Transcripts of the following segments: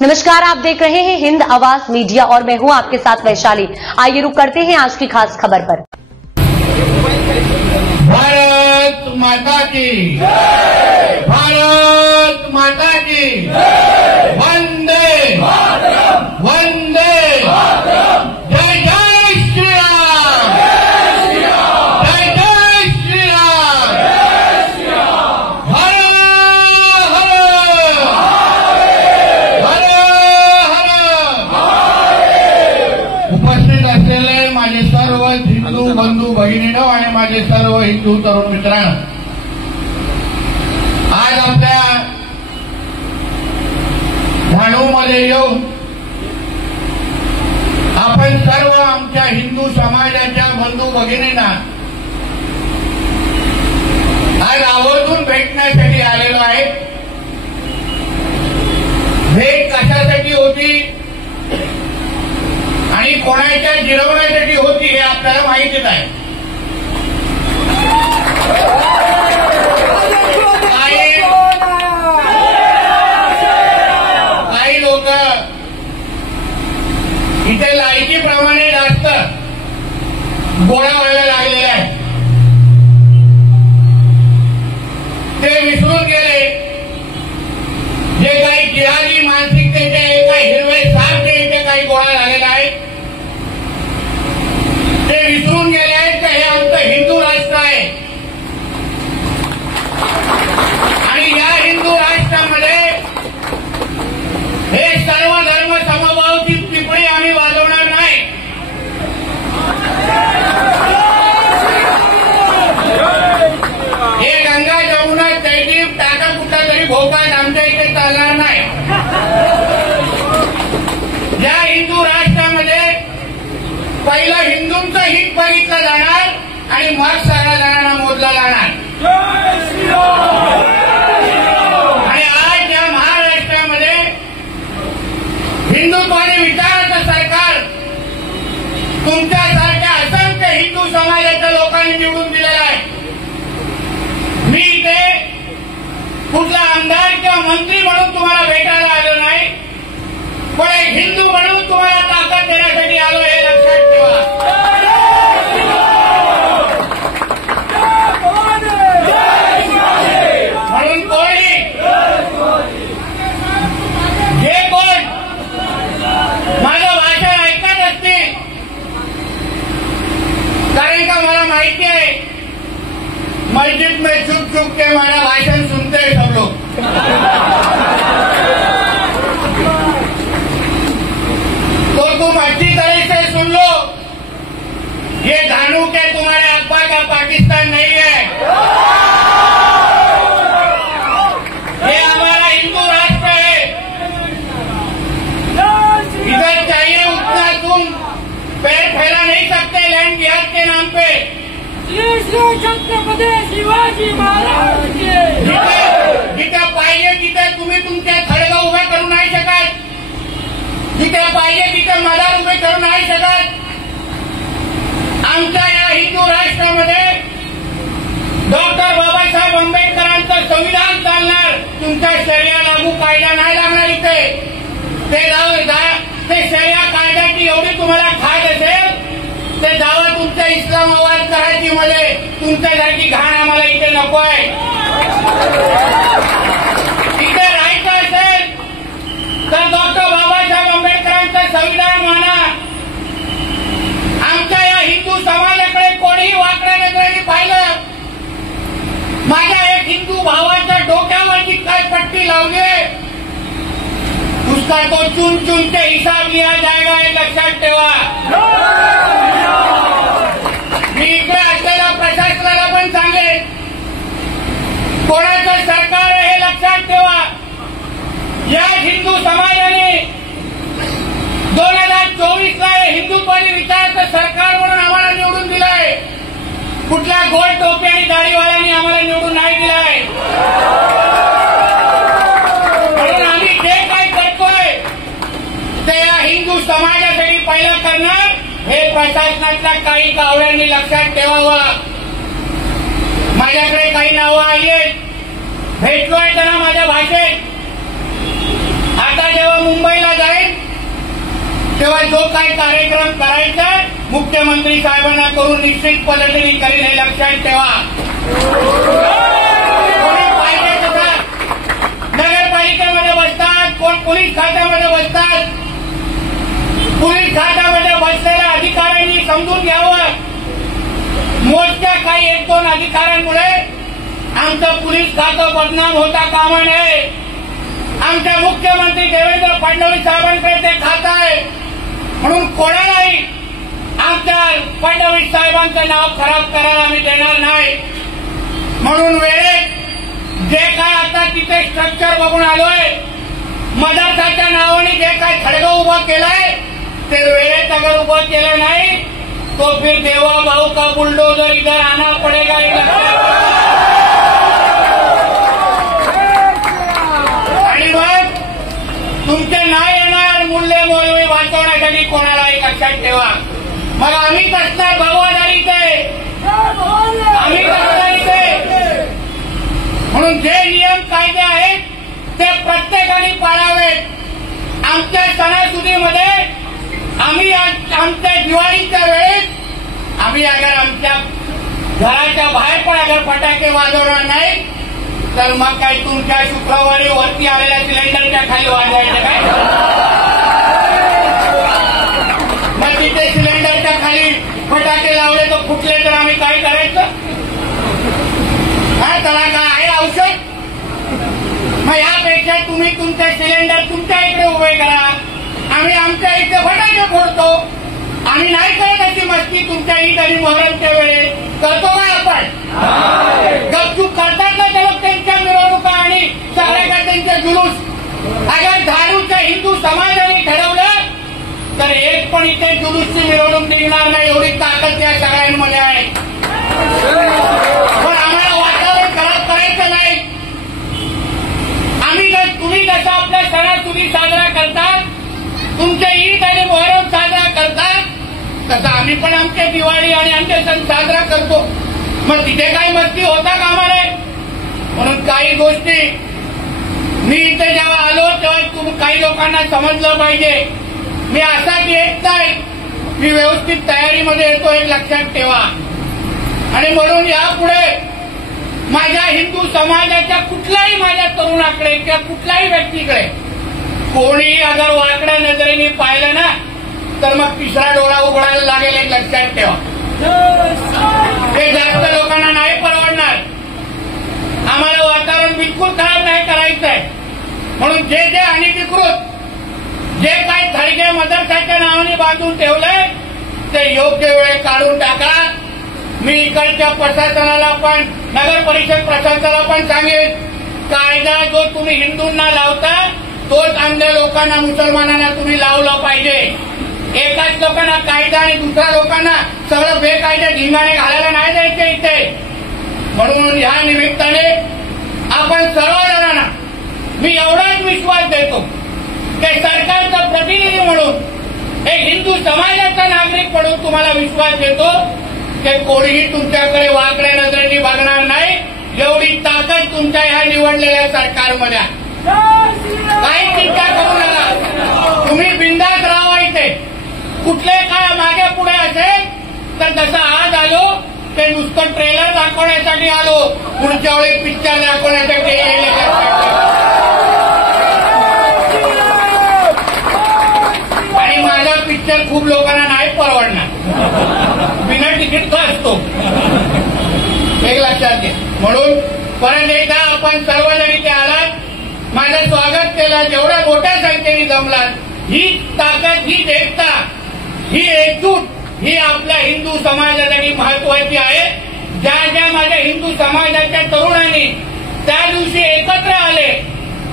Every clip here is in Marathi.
नमस्कार, आप देख रहे हैं हिंद आवाज मीडिया और मैं हूं आपके साथ वैशाली। आइए रुक करते हैं आज की खास खबर पर। भारत माता की जय, भारत माता की जय, वंदे मातरम, वंदे मातरम, जय जय श्री राम, जय श्री राम, जय जय श्री राम, जय श्री राम, हर हर उपस्थित असलेले माझे सर्व हिंदू बंधू भगिनींनो आणि माझे सर्व हिंदू तरुण मित्रांनो, आज आपल्या धानूमध्ये येऊन आपण सर्व आमच्या हिंदू समाजाच्या बंधू भगिनींना आज आवर्जून भेटण्यासाठी आलेलो आहे। भेट कशासाठी होती आणि कोणाच्या जिरवण्यासाठी होती हे आपल्याला माहितीच आहे। काही लोक इथे लायकीप्रमाणे जास्त गोळा व्हायला लागलेले आहे, ते विसरून गेले जे काही जिहादी मानसिकतेचे एका हिरवे साप इथे काही गोळा झालेला आहे, ते विसरून गेले आहेत की हे आमचं हिंदू राष्ट्र आहे आणि या हिंदू राष्ट्रामध्ये हे सर्व धर्म समभावाची टिप्पणी आम्ही वाजवणार नाही। हे गंगा जमुना तहजीब टाका कुठला तरी भोकाट आमच्या इथे चालणार नाही। या हिंदू राष्ट्रामध्ये पहिलं हिंदूंचं हित बघितलं जाणार आणि मग सगळ्या जणांना मोजला जाणार। आणि आज या महाराष्ट्रामध्ये हिंदुत्वाने विचाराचं सरकार तुमच्यासारख्या असंख्य हिंदू समाजाच्या लोकांनी निवडून दिलेलं आहे। मी इथे कुठला आमदार किंवा मंत्री म्हणून तुम्हाला भेटायला आलो नाही, पण एक हिंदू म्हणून तुम्हाला ताकद देण्यासाठी आलो हे लक्षात ठेवा। म्हणून कोणी जे कोण माझं भाषण ऐकत असतील, कारण का मला माहिती आहे मस्जिद में छुप छुप के हमारा भाषण सुनते हैं सब लोग। तो तुम अच्छी तरह से सुन लो, ये धानू के तुम्हारे अब्बा का पाकिस्तान नहीं है, ये हमारा हिंदू राष्ट्र है। इधर चाहिए उतना तुम पैर फैला नहीं सकते लैंड जिहाद के नाम पे। छत्रपती शिवाजी महाराज जिथे पाहिजे तिथे तुम्ही तुमच्या खडगा उभे करू नाही शकत, जिथे पाहिजे तिथे मदार उभे करू नाही शकत। आमच्या या हिंदू राष्ट्रामध्ये डॉक्टर बाबासाहेब आंबेडकरांचं संविधान चालणार, तुमच्या शरिया लागू कायदा नाही लागणार इथे। ते शरिया कायद्याची एवढी तुम्हाला खात असेल ते जावा तुमच्या इस्लामाबाद कराचीमध्ये, तुमच्यासारखी घाण आम्हाला इथे नको आहे। इथे राहायचं असेल तर डॉक्टर बाबासाहेब आंबेडकरांचं संविधान माना। आमच्या या हिंदू समाजाकडे कोणीही वाकड्या नजरेने पाहिलं, माझ्या एक हिंदू भावाच्या डोक्यावरची काय पट्टी लावली आहे उसका तो चुन चुन के हिसाब लिया जाएगा हे लक्षात ठेवा। मी इकडे असलेल्या प्रशासनाला पण सांगेन, कोणाचं सरकार आहे हे लक्षात ठेवा। या हिंदू समाजाने 2024ला हिंदुत्वादी विचाराचं सरकार म्हणून आम्हाला निवडून दिलंय, कुठल्या गोल टोपी आणि दाढीवाल्यांनी आम्हाला निवडून नाही दिलाय। म्हणून आम्ही जे काही करतोय ते या हिंदू समाजासाठी पहिलं करणार हे प्रशासनातल्या काही कावळ्यांनी लक्षात ठेवावं। माझ्याकडे काही नावं आली आहेत, भेटलोय त्यांना माझ्या भाषेत। आता जेव्हा मुंबई तेव्हा जो काही कार्यक्रम करायचा मुख्यमंत्री साहेबांना करून निश्चित पद्धतीने करील हे लक्षात ठेवा. कोणी पाहिजे तसं नगरपालिकेमध्ये बसतात, कोण पोलीस खात्यामध्ये बसतात. पोलीस खात्यामध्ये बसलेल्या अधिकाऱ्यांनी समजून घ्यावं, मोजक्या काही 1-2 अधिकाऱ्यांमुळे आमचं पोलीस खातं बदनाम होता कामा नये. आमच्या मुख्यमंत्री देवेंद्र फडणवीस साहेबांकडे ते खातं आहे म्हणून कोणालाही आमच्या फडणवीस साहेबांचं नाव खराब करायला आम्ही देणार नाही. म्हणून वेळेत जे काय आता तिथे स्ट्रक्चर बघून आलोय, मदरसाच्या नावाने जे काय खडगं उभं केलंय ते वेळेत अगर उभं केलं नाही तो फिर देवा भाऊ का बुलडोजर इधर आना पडेगा. आणि मग तुमचे नाही येणार मूल्य मोलवे वाचवण्यासाठी कोणालाही लक्षात ठेवा. मग आम्ही कसणार भाऊदारीचे, आम्ही कसणार इथे. म्हणून जे नियम कायदे आहेत ते प्रत्येकाने पाळावेत. आमच्या सणासुदीमध्ये आम्ही आमच्या दिवाळीच्या वेळेस आम्ही अगर आमच्या घराच्या बाहेर पण अगर फटाके वाजवणार नाही तर मग काय तुमच्या शुक्रवारी वरती आलेल्या सिलेंडरच्या खाली वाजवायचं काय? मग तिथे सिलेंडरच्या खाली फटाके लावले तर फुटले तर आम्ही काय करायचं? हा त्याला काय आहे औषध? मग यापेक्षा तुम्ही तुमचे सिलेंडर तुमच्या इकडे उभे करा, आम्ही आमच्या इथे फटाके फोडतो. आम्ही नाही करत अशी मस्ती तुमच्या ईद आणि मोहरमच्या वेळेस करतो का आपण? गपचूप करतात ना ते लोक त्यांच्या मिरवणुका आणि सगळ्या त्यांचे जुलूस. अगर धारूच्या हिंदू समाजाने ठरवलं तर एक पण इथे जुलूसची मिरवणूक निघणार नाही, एवढी ताकद त्या सगळ्यांमध्ये आहे. पण आम्हाला वातावरण खराब करायचं नाही. आम्ही तुम्ही जसं आपल्या सणासुदी साजरा करतात, तुमचे ईद आणि मोहरम साजरा करतात, तसं आम्ही पण आमचे दिवाळी आणि आमचे सण साजरा करतो. मग तिथे काही मस्ती होता कामा नये. म्हणून काही गोष्टी मी इथे जेव्हा आलो तेव्हा काही लोकांना समजलं पाहिजे. मी असा येत नाही, मी व्यवस्थित तयारीमध्ये येतो हे लक्षात ठेवा. आणि म्हणून यापुढे माझ्या हिंदू समाजाच्या कुठल्याही माझ्या तरुणाकडे किंवा कुठल्याही व्यक्तीकडे कोणी अगर वाकड्या नजरेने पाहिलं ना तर मग तिसरा डोळा उघडायला लागेल हे लक्षात ठेवा. हे जास्त लोकांना नाही परवडणार. आम्हाला वातावरण बिलकुल खराब नाही करायचंय. म्हणून जे जे अनधिकृत जे काही थडगे मदरसाच्या नावाने बांधून ठेवलंय ते योग्य वेळ काढून टाका. मी इकडच्या प्रशासनाला पण नगर परिषद प्रशासनाला पण सांगेन, कायदा जो तुम्ही हिंदूंना लावता तोच अन्य लोकांना मुसलमानांना तुम्ही लावला पाहिजे. एकाच लोकांना कायदा आणि दुसऱ्या लोकांना सगळं बेकायदा धिंगाणे घालायला नाही द्यायचे इथे. म्हणून ह्या निमित्ताने आपण सर्वजणांना मी एवढाच विश्वास देतो की सरकारचा प्रतिनिधी म्हणून एक हिंदू समाजाचा नागरिक म्हणून तुम्हाला विश्वास देतो की कोणीही तुमच्याकडे वाकड्या नजरेने बघणार नाही. एवढी ताकद तुमच्या ह्या निवडलेल्या सरकारमध्ये आहे. काही चिंता करू नका, तुम्ही बिंदास राहा इथे. कुठले काय मागे पुढे असेल तर जसं आज आलो ते नुसतं ट्रेलर दाखवण्यासाठी आलो, पुढच्या वेळी पिक्चर दाखवण्यासाठी आणि माझा पिक्चर खूप लोकांना नाही परवडणार. बिना तिकीट का असतो एक लक्षात घ्या. म्हणून परत एकदा आपण सर्वजण इथे आलात, माझं स्वागत केलं, जेवढ्या मोठ्या संख्येने जमलात. ही ताकद, ही एकता, ही एकजूट ही आपल्या हिंदू समाजासाठी महत्वाची आहे. ज्या ज्या माझ्या हिंदू समाजाच्या तरुणांनी त्या दिवशी एकत्र आले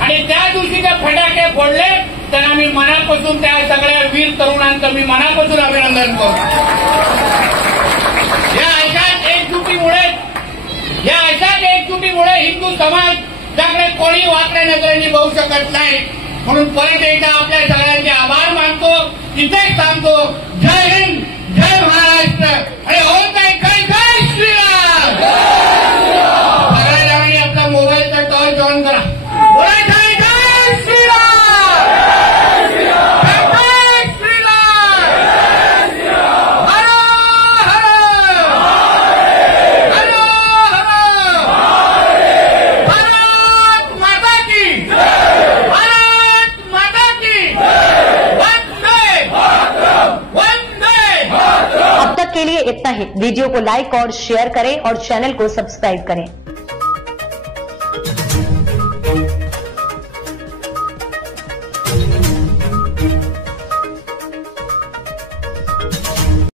आणि त्या दिवशी जे फटाके फोडले त्यांना मी मनापासून त्या सगळ्या वीर तरुणांचं मी मनापासून अभिनंदन करतो. या अशाच एकजुटीमुळे हिंदू समाज त्याकडे कोणी वाकड्या नजरेने बघू शकत नाही. म्हणून परत एकदा आपल्या सगळ्यांचे आभार मानतो, इथेच सांगतो. जय हिंद, जय महाराष्ट्र आणि होत आहे जय जय श्रीराम. सगळ्या जणांनी आपला मोबाईलचा टॉर्च ऑन करा. बोला जय जय श्रीराम, जय जय श्रीराम. के लिए इतना ही। वीडियो को लाइक और शेयर करें और चैनल को सब्सक्राइब करें।